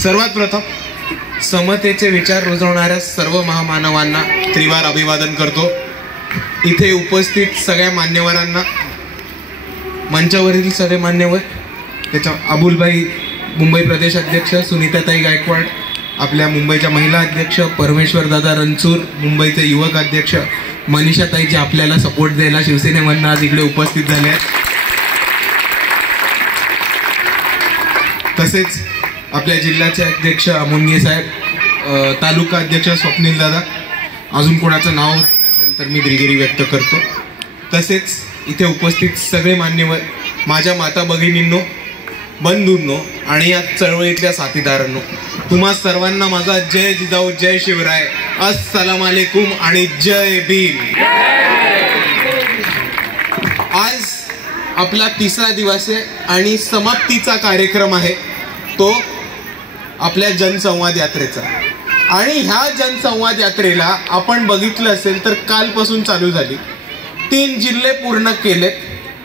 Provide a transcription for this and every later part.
सर्वात प्रथम समतेचे विचार रुजवणाऱ्या सर्व महामानवांना त्रिवार अभिवादन करतो। इथे उपस्थित सगळ्या मान्यवरांना, मंचावरील सगळे मान्यवर, त्याच्या अबुलबाई मुंबई प्रदेश अध्यक्ष, सुनीताताई गायकवाड आपल्या मुंबईच्या महिला अध्यक्ष, परमेश्वर दादा रणचूर मुंबईचे युवक अध्यक्ष, मनीषाताई जे आपल्याला सपोर्ट द्यायला शिवसेनेमधून आज इकडे उपस्थित झाले आहेत, तसेच आपल्या जिल्ह्याचे अध्यक्ष अमोन्ये साहेब, तालुका अध्यक्ष स्वप्नील दादा, अजून कोणाचं नाव राहिलं असेल तर मी दिलगिरी व्यक्त करतो। तसेच इथे उपस्थित सगळे मान्यवर, माझ्या माता भगिनींनो, बंधूंनो आणि या चळवळीतल्या साथीदारांनो, तुम्हा सर्वांना माझा जय जिजाऊ, जय शिवराय, अस्सलाम वालेकुम आणि जय भीम। आज आपला तिसरा दिवस आहे आणि समाप्तीचा कार्यक्रम आहे तो आपल्या जनसंवाद यात्रेचा। आणि ह्या जनसंवाद यात्रेला आपण बघितलं असेल तर कालपासून चालू झाली, 3 जिल्हे पूर्ण केलेत,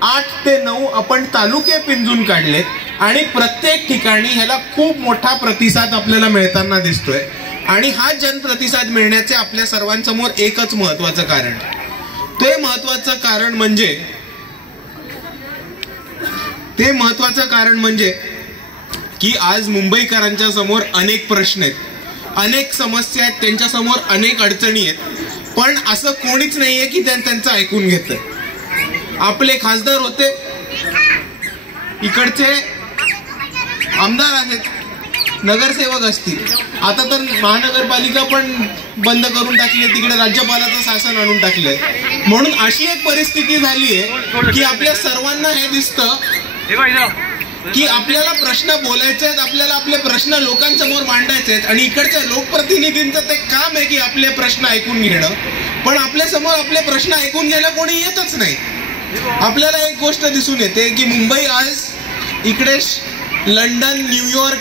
8 ते 9 आपण तालुके पिंजून काढलेत आणि प्रत्येक ठिकाणी ह्याला खूप मोठा प्रतिसाद आपल्याला मिळताना दिसतोय। आणि हा जनप्रतिसाद मिळण्याचे आपल्या सर्वांसमोर एकच महत्वाचं कारण, ते महत्वाचं कारण म्हणजे की आज मुंबईकरांच्या समोर अनेक प्रश्न आहेत, अनेक समस्या आहेत, त्यांच्या समोर अनेक अडचणी आहेत, पण असं कोणीच नाहीये की त्यांचं ऐकून घेतंय। आपले खासदार होते, इकडचे आमदार आहेत, नगरसेवक असतील, आता तर महानगरपालिका पण बंद करून टाकली, तिकडे राज्यपालाचं शासन आणून टाकलंय। म्हणून अशी एक परिस्थिती झाली आहे की आपल्या सर्वांना हे दिसतं की आपल्याला प्रश्न बोलायचे आहेत, आपल्याला आपले प्रश्न लोकांसमोर मांडायचे आहेत आणि इकडच्या लोकप्रतिनिधींचं ते काम आहे की आपले प्रश्न ऐकून घेणं, पण आपल्या समोर आपले प्रश्न ऐकून घ्यायला कोणी येतच नाही। आपल्याला एक गोष्ट दिसून येते की मुंबई आज इकडे लंडन, न्यूयॉर्क,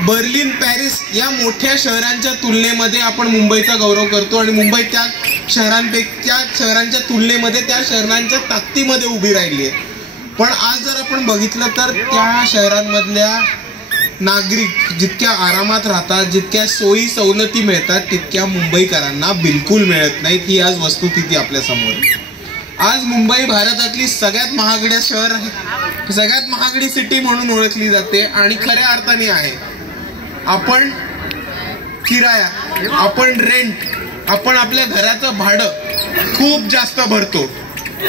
बर्लिन, पॅरिस या मोठ्या शहरांच्या तुलनेमध्ये आपण मुंबईचा गौरव करतो आणि मुंबई त्या शहरांच्या तुलनेमध्ये त्या शहरांच्या ताकदीमध्ये उभी राहिली आहे। पण आज जर आपण बघितलं तर त्या शहरांमधल्या नागरिक जितक्या आरामात राहतात, जितक्या सोयी सवलती मिळतात, तितक्या मुंबईकरांना बिलकुल मिळत नाहीत। ही आज वस्तुस्थिती आपल्या समोर। आज मुंबई भारतातली सगळ्यात महागड्या शहर आहे, सगळ्यात महागडी सिटी म्हणून ओळखली जाते आणि खऱ्या अर्थाने आहे। आपण किराया, आपण रेंट, आपण आपल्या घराचं भाडं खूप जास्त भरतो,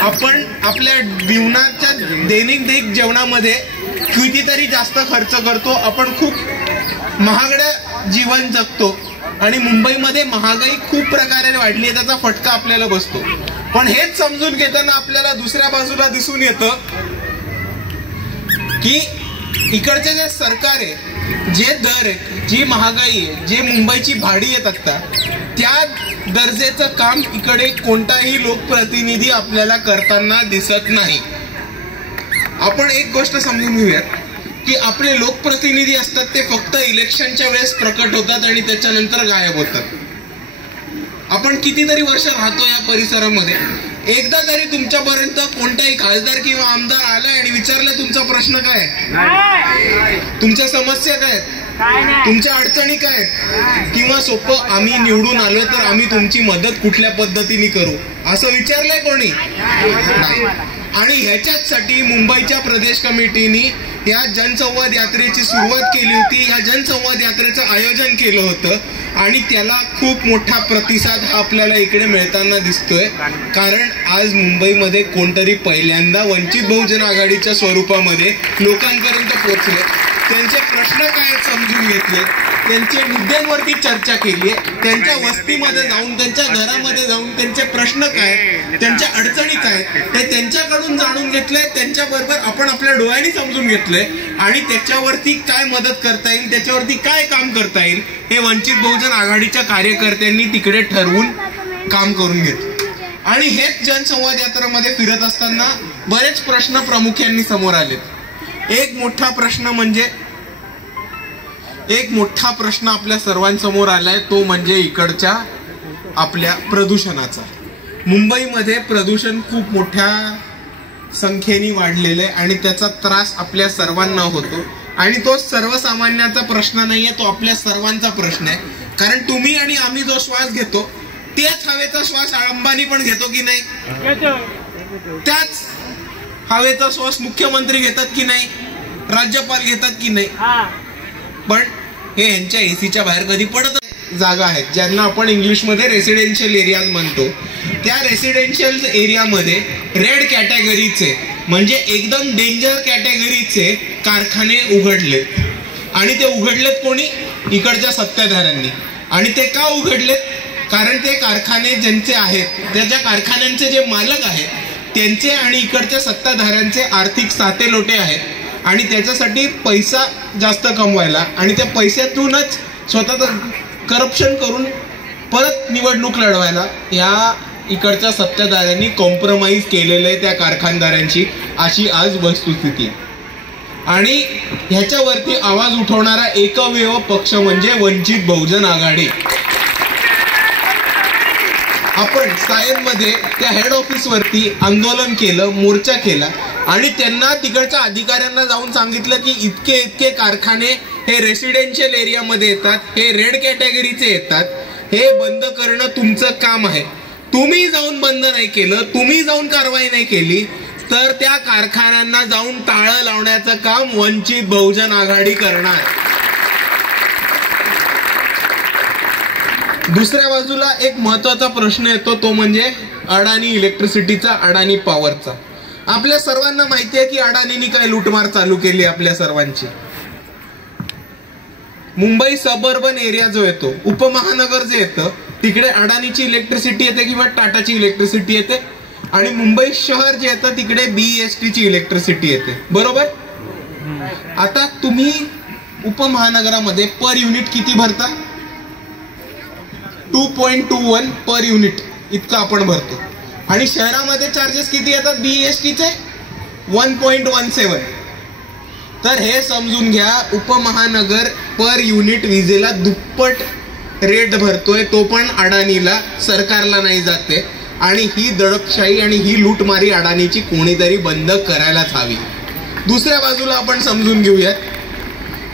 आपण आपल्या जीवनाच्या दैनंदिन जेवणामध्ये कितीतरी जास्त खर्च करतो, आपण खूप महागडं जीवन जगतो आणि मुंबईमध्ये महागाई खूप प्रकारे वाढली आहे, त्याचा फटका आपल्याला बसतो। पण हेच समजून घेताना आपल्याला दुसऱ्या बाजूला दिसून येतं की इकडचे जे सरकार आहे, जे दर आहे, जी महागाई आहे, जे मुंबईची भाडी येत आता, त्या दर्जेचं काम इकडे कोणताही लोकप्रतिनिधी आपल्याला करताना दिसत नाही। आपण एक गोष्ट समजून घेऊयात की आपले लोकप्रतिनिधी असतात ते फक्त इलेक्शनच्या वेळेस प्रकट होतात आणि त्याच्यानंतर गायब होतात। आपण कितीतरी वर्ष राहतो या परिसरामध्ये, एकदा तरी तुमच्यापर्यंत कोणताही खासदार किंवा आमदार आलाय आणि विचारलं तुमचा प्रश्न काय, तुमच्या समस्या काय, तुमच्या अडचणी काय, किंवा सोपं आम्ही निवडून आलो तर आम्ही तुमची मदत कुठल्या पद्धतीने करू, असं विचारलंय कोणी नाही। आणि ह्याच्यासाठी मुंबईच्या प्रदेश कमिटीने या जनसंवाद यात्रेची सुरुवात केली होती, या जनसंवाद यात्रेचं आयोजन केलं होतं आणि त्याला खूप मोठा प्रतिसाद हा आपल्याला इकडे मिळताना दिसतोय। कारण आज मुंबईमध्ये कोणतरी पहिल्यांदा वंचित बहुजन आघाडीच्या स्वरूपामध्ये लोकांपर्यंत पोहोचले, त्यांचे प्रश्न काय समजून घेतले, त्यांच्या मुद्द्यांवरती चर्चा केली आहे, त्यांच्या वस्तीमध्ये जाऊन, त्यांच्या घरामध्ये जाऊन त्यांचे प्रश्न काय, त्यांच्या अडचणी काय ते त्यांच्याकडून जाणून घेतले, त्यांच्याबरोबर आपण आपल्या डोळ्यांनी समजून घेतले आणि त्याच्यावरती काय मदत करता येईल, त्याच्यावरती काय काम करता येईल हे वंचित बहुजन आघाडीच्या कार्यकर्त्यांनी तिकडे ठरवून काम करून घेतलं। आणि हेच जनसंवाद यात्रेमध्ये फिरत असताना बरेच प्रश्न प्रामुख्याने समोर आलेत। एक मोठा प्रश्न आपल्या सर्वांसमोर आलाय, तो म्हणजे इकडच्या आपल्या प्रदूषणाचा। मुंबईमध्ये प्रदूषण खूप मोठ्या संख्येने वाढलेलं आहे आणि त्याचा त्रास आपल्या सर्वांना होतो। आणि तो सर्वसामान्याचा प्रश्न नाहीये, तो आपल्या सर्वांचा प्रश्न आहे. कारण तुम्ही आणि आम्ही जो श्वास घेतो त्याच हवेचा श्वास अंबानी पण घेतो की नाही, त्याच हवेचा श्वास मुख्यमंत्री घेतात की नाही, राज्यपाल घेतात की नाही. पण हे यांच्या एसीच्या बाहेर कधी पडत जागा आहेत ज्यांना आपण इंग्लिशमध्ये रेसिडेन्शियल एरियाज म्हणतो. त्या रेसिडेन्शियल एरियामध्ये रेड कॅटेगरीचे म्हणजे एकदम डेंजर कॅटेगरीचे कारखाने उघडलेत. आणि ते उघडलेत कोणी? इकडच्या सत्ताधाऱ्यांनी. आणि ते का उघडलेत? कारण ते कारखाने ज्यांचे आहेत, त्या कारखान्यांचे जे मालक आहेत त्यांचे आणि इकडच्या सत्ताधाऱ्यांचे आर्थिक सातेलोटे आहेत. आणि त्याच्यासाठी पैसा जास्त कमवायला आणि त्या पैशातूनच स्वतःचं करप्शन करून परत निवडणूक लढवायला या इकडच्या सत्ताधाऱ्यांनी कॉम्प्रोमाइज केलेलं आहे त्या कारखानदारांची, अशी आज वस्तुस्थिती. आणि ह्याच्यावरती आवाज उठवणारा एकमेव पक्ष म्हणजे वंचित बहुजन आघाडी. आपण सायनमध्ये त्या हेड ऑफिस वरती आंदोलन केलं, मोर्चा केला आणि त्यांना तिकडच्या अधिकाऱ्यांना जाऊन सांगितलं की इतके इतके कारखाने हे रेसिडेन्शियल एरियामध्ये येतात, हे रेड कॅटेगरीचे येतात, हे बंद करणं तुमचं काम आहे. तुम्ही जाऊन बंद नाही केलं, तुम्ही जाऊन कारवाई नाही केली तर त्या कारखान्यांना जाऊन टाळं लावण्याचं काम वंचित बहुजन आघाडी करणार. दुसऱ्या बाजूला एक महत्वाचा प्रश्न येतो, तो म्हणजे अडाणी इलेक्ट्रिसिटीचा, अडाणी पॉवरचा. आपल्या सर्वांना माहिती आहे की अडाणींनी काय लूटमार चालू केली आपल्या सर्वांची. मुंबई सबअर्बन एरिया जो येतो, उपमहानगर जे येतं, तिकडे अडाणीची इलेक्ट्रिसिटी येते किंवा टाटाची इलेक्ट्रिसिटी येते. आणि मुंबई शहर जे येतं तिकडे BEST ची इलेक्ट्रिसिटी येते, बरोबर. आता तुम्ही उपमहानगरामध्ये पर युनिट किती भरता? 2.21 पर युनिट इतकं आपण भरतो. आणि शहरामध्ये चार्जेस किती येतात BEST चे? 1.17. तर हे समजून घ्या, उपमहानगर पर युनिट विजेला दुप्पट रेट भरतोय, तो पण अडाणीला, सरकारला नाही जाते. आणि ही दडपशाही आणि ही लूटमारी अडाणीची कोणीतरी बंद करायलाच हवी. दुसऱ्या बाजूला आपण समजून घेऊयात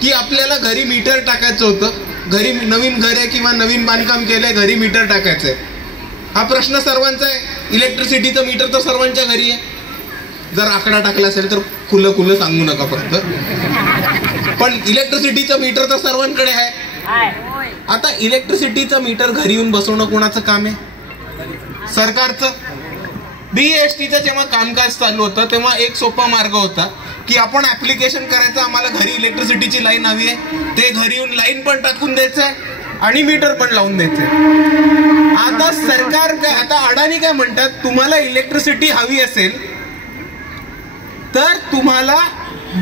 की आपल्याला घरी मीटर टाकायचं होतं, घरी नवीन घर आहे किंवा नवीन बांधकाम केलंय, घरी मीटर टाकायचंय. हा प्रश्न सर्वांचा आहे. इलेक्ट्रिसिटीचं मीटर तर सर्वांच्या घरी आहे. जर आकडा टाकला असेल तर खुलं खुलं सांगू नका फक्त. पण इलेक्ट्रिसिटीचं मीटर तर सर्वांकडे आहे. आता इलेक्ट्रिसिटीचं मीटर घरी येऊन बसवणं कोणाचं काम आहे? सरकारचं. BESTचं जेव्हा कामकाज चालू होतं तेव्हा एक सोपा मार्ग होता की आपण ऍप्लिकेशन करायचं, आम्हाला घरी इलेक्ट्रिसिटीची लाईन हवी आहे, ते घरी येऊन लाईन पण टाकून द्यायचंय आणि मीटर पण लावून द्यायचंय. आता सरकार काय, आता अडाणी काय म्हणतात, तुम्हाला इलेक्ट्रिसिटी हवी असेल तर तुम्हाला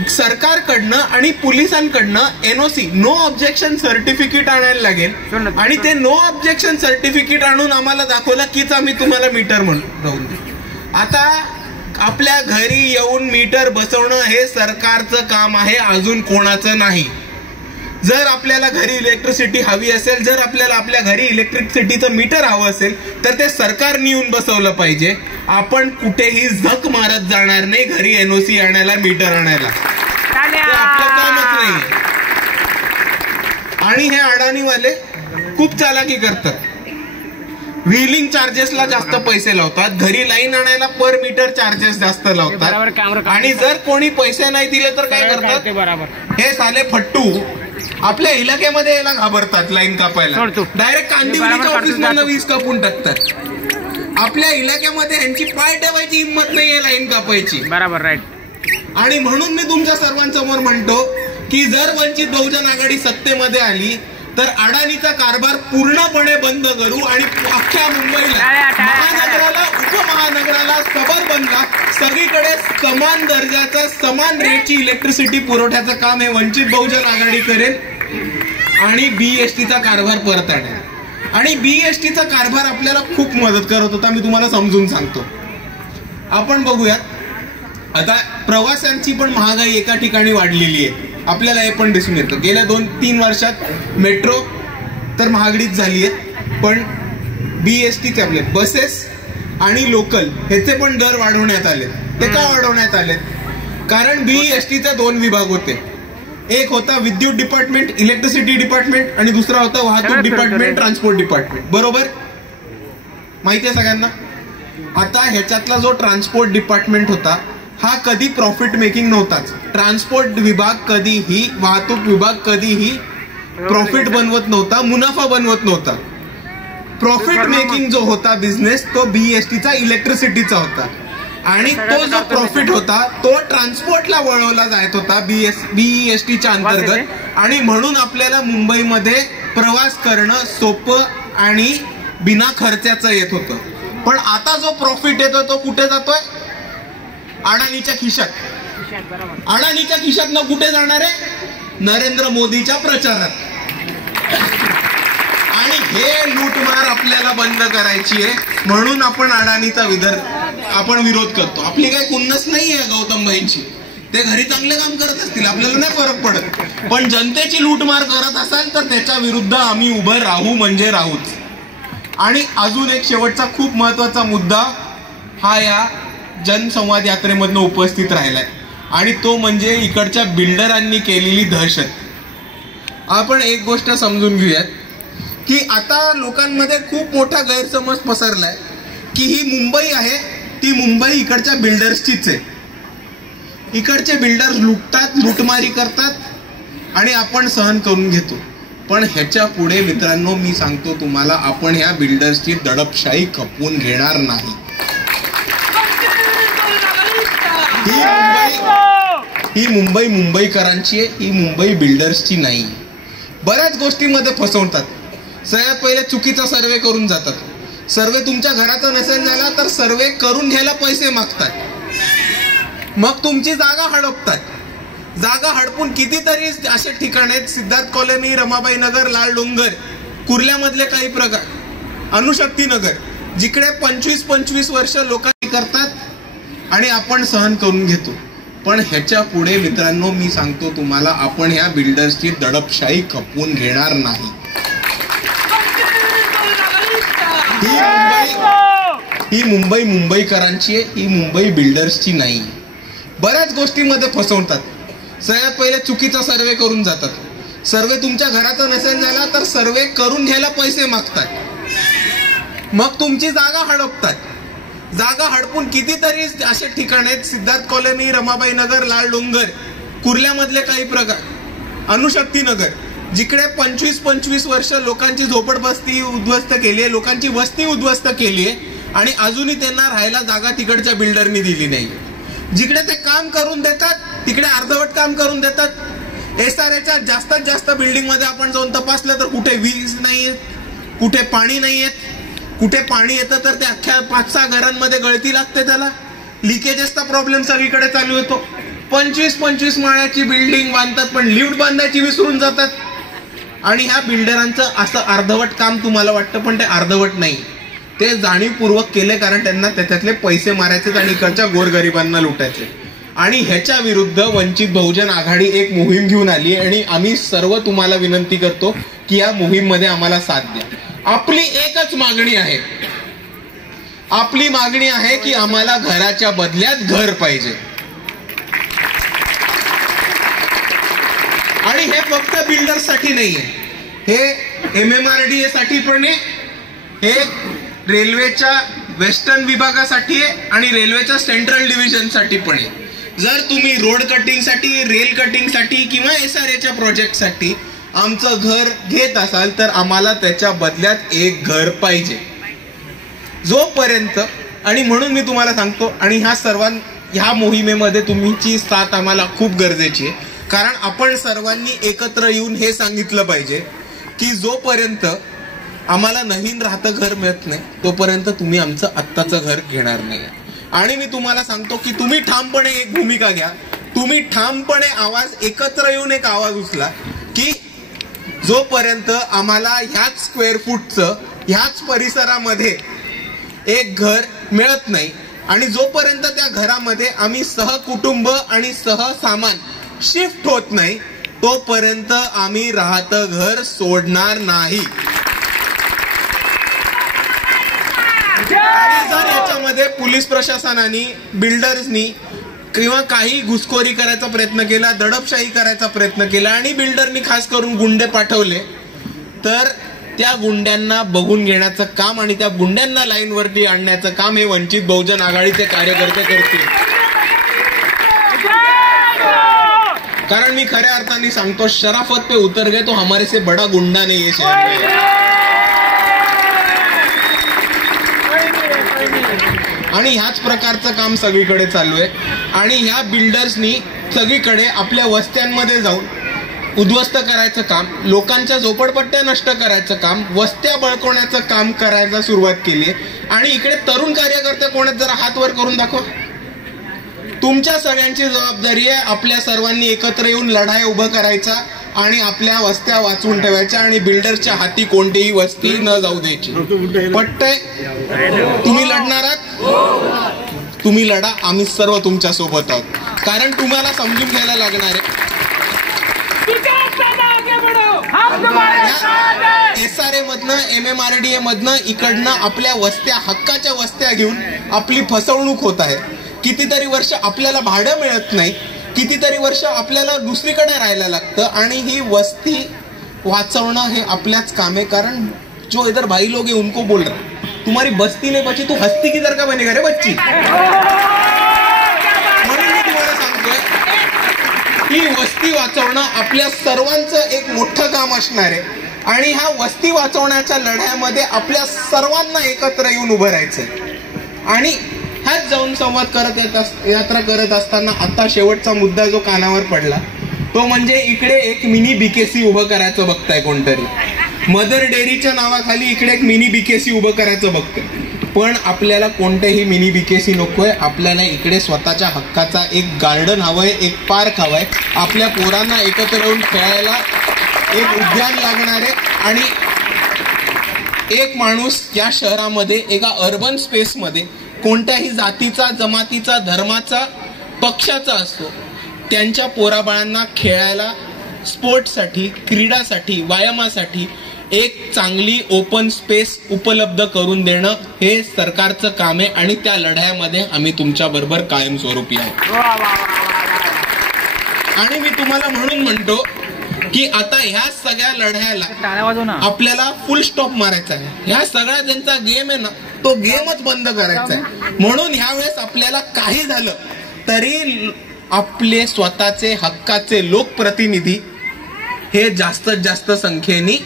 सरकारकडनं आणि पोलिसांकडनं NOC, नो ऑब्जेक्शन सर्टिफिकेट आणायला लागेल. आणि ते नो ऑब्जेक्शन सर्टिफिकेट आणून आम्हाला दाखवलं कीच आम्ही तुम्हाला मीटर म्हणून जाऊन देऊ. आता आपल्या घरी येऊन मीटर बसवणं हे सरकारचं काम आहे, अजून कोणाचं नाही. जर आपल्याला घरी इलेक्ट्रिसिटी हवी असेल, जर आपल्याला आपल्या घरी इलेक्ट्रिसिटीचं मीटर हवं असेल तर ते सरकारने येऊन बसवलं पाहिजे. आपण कुठेही झक मारत जाणार नाही घरी NOC आणायला, मीटर आणायला. ते आपलं कामच नाही. आणि हे अडाणीवाले खूप चालाकी करतात. व्हीलिंग चार्जेसला जास्त पैसे लावतात, घरी लाईन आणायला पर मीटर चार्जेस जास्त लावतात. आणि जर कोणी पैसे नाही दिले तर काय करतात, हे साले फट्टू आपल्या इलाक्यामध्ये यायला घाबरतात लाईन कापायला. डायरेक्ट कांदिवलीच्या ऑफिस मधनं वीज कापून टाकतात. आपल्या इलाक्यामध्ये यांची पाय ठेवायची हिंमत नाहीये लाईन कापायची. बरोबर, राईट. आणि म्हणून मी तुमच्या सर्वांसमोर म्हणतो की जर वंचित बहुजन आघाडी सत्तेमध्ये आली तर अडाणीचा कारभार पूर्णपणे बंद करू आणि अख्ख्या मुंबईला, महानगराला, उपमहानगराला, सबअर्बनला सगळीकडे समान दर्जाचा, समान रेटची इलेक्ट्रिसिटी पुरवठ्याचं काम हे वंचित बहुजन आघाडी करेल. आणि BESTचा कारभार परत आणेल. आणि BESTचा कारभार आपल्याला खूप मदत करत होता, मी तुम्हाला समजून सांगतो. आपण बघूयात, आता प्रवाशांची पण महागाई एका ठिकाणी वाढलेली आहे, आपल्याला हे पण दिसून येतं. गेल्या 2-3 वर्षात मेट्रो तर महागडीच झाली आहे, पण BESTचे आपले बसेस आणि लोकल ह्याचे पण दर वाढवण्यात आले. ते का वाढवण्यात आले? कारण BESTचे 2 विभाग होते. एक होता विद्युत डिपार्टमेंट, इलेक्ट्रिसिटी डिपार्टमेंट, आणि दुसरा होता वाहतूक डिपार्टमेंट, ट्रान्सपोर्ट डिपार्टमेंट. बरोबर, माहिती आहे सगळ्यांना. आता ह्याच्यातला जो ट्रान्सपोर्ट डिपार्टमेंट होता हा कधी प्रॉफिट मेकिंग नव्हताच. ट्रान्सपोर्ट विभाग कधीही, वाहतूक विभाग कधीही प्रॉफिट बनवत नव्हता, मुनाफा बनवत नव्हता. प्रॉफिट मेकिंग जो होता बिझनेस तो बीईएसटीचा, इलेक्ट्रिसिटीचा होता. आणि तो जो प्रॉफिट होता तो ट्रान्सपोर्टला वळवला जात होता बीईएसटीच्या अंतर्गत. आणि म्हणून आपल्याला मुंबईमध्ये प्रवास करणं सोपं आणि बिना खर्चाचं येत होतं. पण आता जो प्रॉफिट येतो तो कुठे जातोय? अडाणीच्या खिशात. अडाणीच्या खिशात न कुठे जाणार आहे? नरेंद्र मोदीच्या प्रचारात. आणि हे लूटमार आपल्याला बंद करायची आहे, म्हणून आपण अडाणीचा आपण विरोध करतो. आपली काही खुन्नस नाही आहे गौतम भाईंची, ते घरी चांगले काम करत असतील, आपल्याला नाही फरक पडत. पण जनतेची लूटमार करत असाल तर त्याच्या विरुद्ध आम्ही उभं राहू म्हणजे राहूच. आणि अजून एक शेवटचा खूप महत्वाचा मुद्दा हा या जनसंवाद यात्रेमधनं उपस्थित राहिलाय, आणि तो म्हणजे इकडच्या बिल्डरांनी केलेली दहशत. आपण एक गोष्ट समजून घेऊयात की आता लोकांमध्ये खूप मोठा गैरसमज पसरलाय की ही मुंबई आहे ती मुंबई इकडच्या बिल्डर्सचीच आहे. इकडचे बिल्डर्स लुटतात, लुटमारी करतात आणि आपण सहन करून घेतो. पण ह्याच्या पुढे मित्रांनो मी सांगतो तुम्हाला, आपण ह्या बिल्डर्सची दडपशाही खपवून घेणार नाही. ही मुंबई मुंबईकरांची आहे, ही मुंबई बिल्डर्सची नाही. बऱ्याच गोष्टींमध्ये फसवतात. सगळ्यात पहिले चुकीचा सर्वे करून जातात. सर्वे तुमच्या घराचा नसेल झाला तर सर्वे करून घ्यायला पैसे मागतात. मग तुमची जागा हडपतात. जागा हडपून कितीतरी असे ठिकाण आहेत, सिद्धार्थ कॉलनी, रमाबाई नगर, लाल डोंगर, कुर्ल्यामधले काही प्रकार, अणुशक्ती नगर, जिकडे 25-25 वर्ष लोकांनी करतात आणि आपण सहन करून घेतो. पण ह्याच्या पुढे मित्रांनो मी सांगतो तुम्हाला, आपण ह्या बिल्डर्सची दडपशाही खपवून घेणार नाही. ही मुंबई मुंबईकरांची आहे, ही मुंबई बिल्डर्सची नाही. बऱ्याच गोष्टींमध्ये फसवतात. सगळ्यात पहिले चुकीचा सर्वे करून जातात. सर्वे तुमच्या घराचा नसेल झाला तर सर्वे करून घ्यायला पैसे मागतात. मग तुमची जागा हडपतात. जागा हडपून कितीतरी असे ठिकाण आहेत, सिद्धार्थ कॉलनी, रमाबाई नगर, लाल डोंगर, कुर्ल्यामधले काही प्रकार, अणुशक्ती नगर, जिकडे 25-25 वर्ष लोकांची झोपडपट्टी उद्ध्वस्त केली आहे, लोकांची वस्ती उद्ध्वस्त केली आहे आणि अजूनही त्यांना राहायला जागा तिकडच्या बिल्डरनी दिली नाही. जिकडे ते काम करून देतात तिकडे अर्धवट काम करून देतात. SRAच्या जास्तीत जास्त बिल्डिंग मध्ये आपण जाऊन तपासलं तर कुठे वीज नाहीये, कुठे पाणी नाहीयेत, कुठे पाणी येतं तर ते अख्ख्या 5-6 घरांमध्ये गळती लागते, त्याला लिकेजेसचा प्रॉब्लेम सगळीकडे चालू होतो. 25-25 माळ्याची बिल्डिंग बांधतात पण लिफ्ट बांधायची विसरून जातात. आणि ह्या बिल्डरांचं असं अर्धवट काम तुम्हाला वाटतं, पण ते अर्धवट नाही, ते जाणीवपूर्वक केले, कारण त्यांना त्याच्यातले पैसे मारायचे आणि इकडच्या गोरगरिबांना लुटायचे. आणि ह्याच्या विरुद्ध वंचित बहुजन आघाडी एक मोहीम घेऊन आली आणि आम्ही सर्व तुम्हाला विनंती करतो की या मोहीम मध्ये आम्हाला साथ द्या. आपली एकच मागणी आहे, आपली मागणी आहे की आम्हाला घराच्या बदल्यात घर पाहिजे. आणि हे फक्त बिल्डर्स साठी नाहीये, हे MMRDA साठी पण आहे, हे रेल्वेच्या वेस्टर्न विभागासाठी आहे आणि रेल्वेच्या सेंट्रल डिव्हिजन साठी पण आहे. जर तुम्ही रोड कटिंग साठी, रेल कटिंग साठी किंवा SRAच्या प्रोजेक्ट साठी आमचं घर घेत असाल तर आम्हाला त्याच्या बदल्यात एक घर पाहिजे. जोपर्यंत, आणि म्हणून मी तुम्हाला सांगतो, आणि ह्या मोहिमेमध्ये तुमची साथ आम्हाला खूप गरजेची आहे, कारण आपण सर्वांनी एकत्र येऊन हे सांगितलं पाहिजे की जोपर्यंत आम्हाला नवीन राहतं घर मिळत नाही तोपर्यंत तुम्ही आमचं आत्ताचं घर घेणार नाही. आणि मी तुम्हाला सांगतो की तुम्ही ठामपणे एक भूमिका घ्या, तुम्ही ठामपणे एकत्र येऊन एक आवाज उचला की जोपर्यंत आम्हाला ह्याच स्क्वेअर फूटचं, ह्याच परिसरामध्ये एक घर मिळत नाही आणि जोपर्यंत त्या घरामध्ये आम्ही सहकुटुंब आणि सहसामान शिफ्ट होत नाही तोपर्यंत आम्ही राहतं घर सोडणार नाही. आणि जर याच्यामध्ये पोलीस प्रशासनाने, बिल्डर्सनी किंवा काही घुसखोरी करायचा प्रयत्न केला, दडपशाही करायचा प्रयत्न केला आणि बिल्डरनी खास करून गुंडे पाठवले, तर त्या गुंड्यांना बघून घेण्याचं काम आणि त्या गुंड्यांना लाईनवरती आणण्याचं काम हे वंचित बहुजन आघाडीचे कार्यकर्ते करतील. कारण मी खऱ्या अर्थाने सांगतो, शराफत पे उतर गए तो हमारे से बड़ा गुंडा नहीं है शहर में. आणि ह्याच प्रकारचं काम सगळीकडे चालू आहे. आणि ह्या बिल्डर्सनी सगळीकडे आपल्या वस्त्यांमध्ये जाऊन उद्ध्वस्त करायचं काम, लोकांच्या झोपडपट्ट्या नष्ट करायचं काम, वस्त्या बळकवण्याचं काम करायला सुरुवात केली. आणि इकडे तरुण कार्यकर्ते कोण आहेत, जरा हात वर करून दाखवा. तुमच्या सगळ्यांची जबाबदारी आहे आपल्या सर्वांनी एकत्र येऊन लढाई उभं करायचा आणि आपल्या वस्त्या वाचवून ठेवायच्या आणि बिल्डरच्या हाती कोणतीही वस्ती न जाऊ द्यायची. पटतंय? तुम्ही लढणार आहात? तुम्ही लढा, आम्ही सर्व तुमच्या सोबत आहोत. कारण तुम्हाला समजून घ्यायला लागणार आहे, SRA मधनं MMRDA मधनं इकडनं आपल्या वस्त्या, हक्काच्या वस्त्या घेऊन आपली फसवणूक होत आहे. कितीतरी वर्ष आपल्याला भाडं मिळत नाही, कितीतरी वर्ष आपल्याला दुसरीकडे राहायला लागतं आणि ही वस्ती वाचवणं हे आपल्याच काम आहे. कारण जो इधर भाई लोग हैं उनको बोल रहा है, तुम्हारी बस्ती नहीं बची, तू हस्ती किधर का बनेगा रे बच्ची. म्हणून मी तुम्हाला सांगतोय ही वस्ती वाचवणं आपल्या सर्वांचं एक मोठं काम असणार आहे. आणि ह्या वस्ती वाचवण्याच्या लढ्यामध्ये आपल्या सर्वांना एकत्र येऊन उभं राहायचंय. आणि ह्याच जाऊन संवाद करत यात्रा करत असताना आता शेवटचा मुद्दा जो कानावर पडला तो म्हणजे इकडे एक मिनी BKC उभं करायचं बघताय कोणतरी. मदर डेअरीच्या नावाखाली इकडे एक मिनी BKC उभं करायचं बघतोय. पण आपल्याला कोणतेही मिनी BKC नकोय. आपल्याला इकडे स्वतःच्या हक्काचा एक गार्डन हवंय, एक पार्क हवंय. आपल्या पोरांना एकत्र येऊन खेळायला एक उद्यान लागणार आहे. आणि एक माणूस या शहरामध्ये एका अर्बन स्पेसमध्ये कोणत्याही जातीचा, जमातीचा, धर्माचा, पक्षाचा असतो, त्यांच्या पोराबाळांना खेळायला, स्पोर्ट्ससाठी, क्रीडासाठी, व्यायामासाठी एक चांगली ओपन स्पेस उपलब्ध करून देणं हे सरकारचं काम आहे. आणि त्या लढ्यामध्ये आम्ही तुमच्या बरोबर कायमस्वरूपी आहोत. आणि मी तुम्हाला म्हणून म्हणतो की आता ह्या सगळ्या लढ्याला आपल्याला फुल स्टॉप मारायचा आहे. ह्या सगळ्या ज्यांचा गेम आहे ना, तो गेमच बंद करायचा आहे. म्हणून ह्यावेळेस आपल्याला काही झालं तरी आपले स्वतःचे हक्काचे लोकप्रतिनिधी हे जास्तीत जास्त संख्येने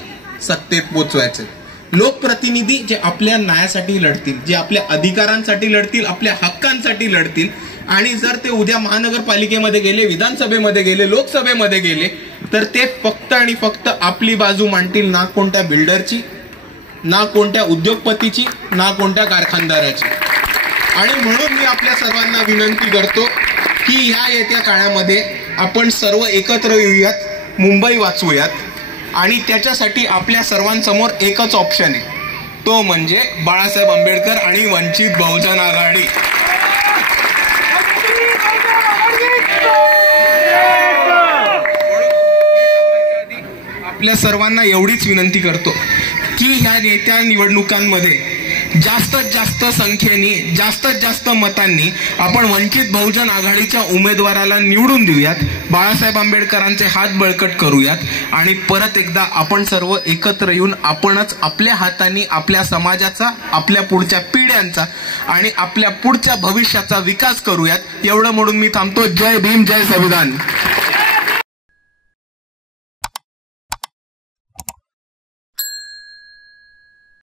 सत्तेत पोचवायचे. लोकप्रतिनिधी जे आपल्या न्यायासाठी लढतील, जे आपल्या अधिकारांसाठी लढतील, आपल्या हक्कांसाठी लढतील. आणि जर ते उद्या महानगरपालिकेमध्ये गेले, विधानसभेमध्ये गेले, लोकसभेमध्ये गेले, तर ते फक्त आणि फक्त आपली बाजू मांडतील, ना कोणत्या बिल्डरची, ना कोणत्या उद्योगपतीची, ना कोणत्या कारखानदाराची. आणि म्हणून मी आपल्या सर्वांना विनंती करतो की ह्या येत्या काळामध्ये आपण सर्व एकत्र येऊयात, मुंबई वाचवूयात. आणि त्याच्यासाठी आपल्या सर्वांसमोर एकच ऑप्शन आहे, तो म्हणजे बाळासाहेब आंबेडकर आणि वंचित बहुजन आघाडी. आपल्या सर्वांना एवढीच विनंती करतो की ह्या येत्या निवडणुकांमध्ये जास्तीत जास्त संख्येने, जास्तीत जास्त मतांनी आपण वंचित बहुजन आघाडीच्या उमेदवाराला निवडून देऊयात, बाळासाहेब आंबेडकरांचे हात बळकट करूयात. आणि परत एकदा आपण सर्व एकत्र येऊन आपणच आपल्या हाताने आपल्या समाजाचा, आपल्या पुढच्या पिढ्यांचा आणि आपल्या पुढच्या भविष्याचा विकास करूयात. एवढं म्हणून मी थांबतो. जय भीम, जय संविधान.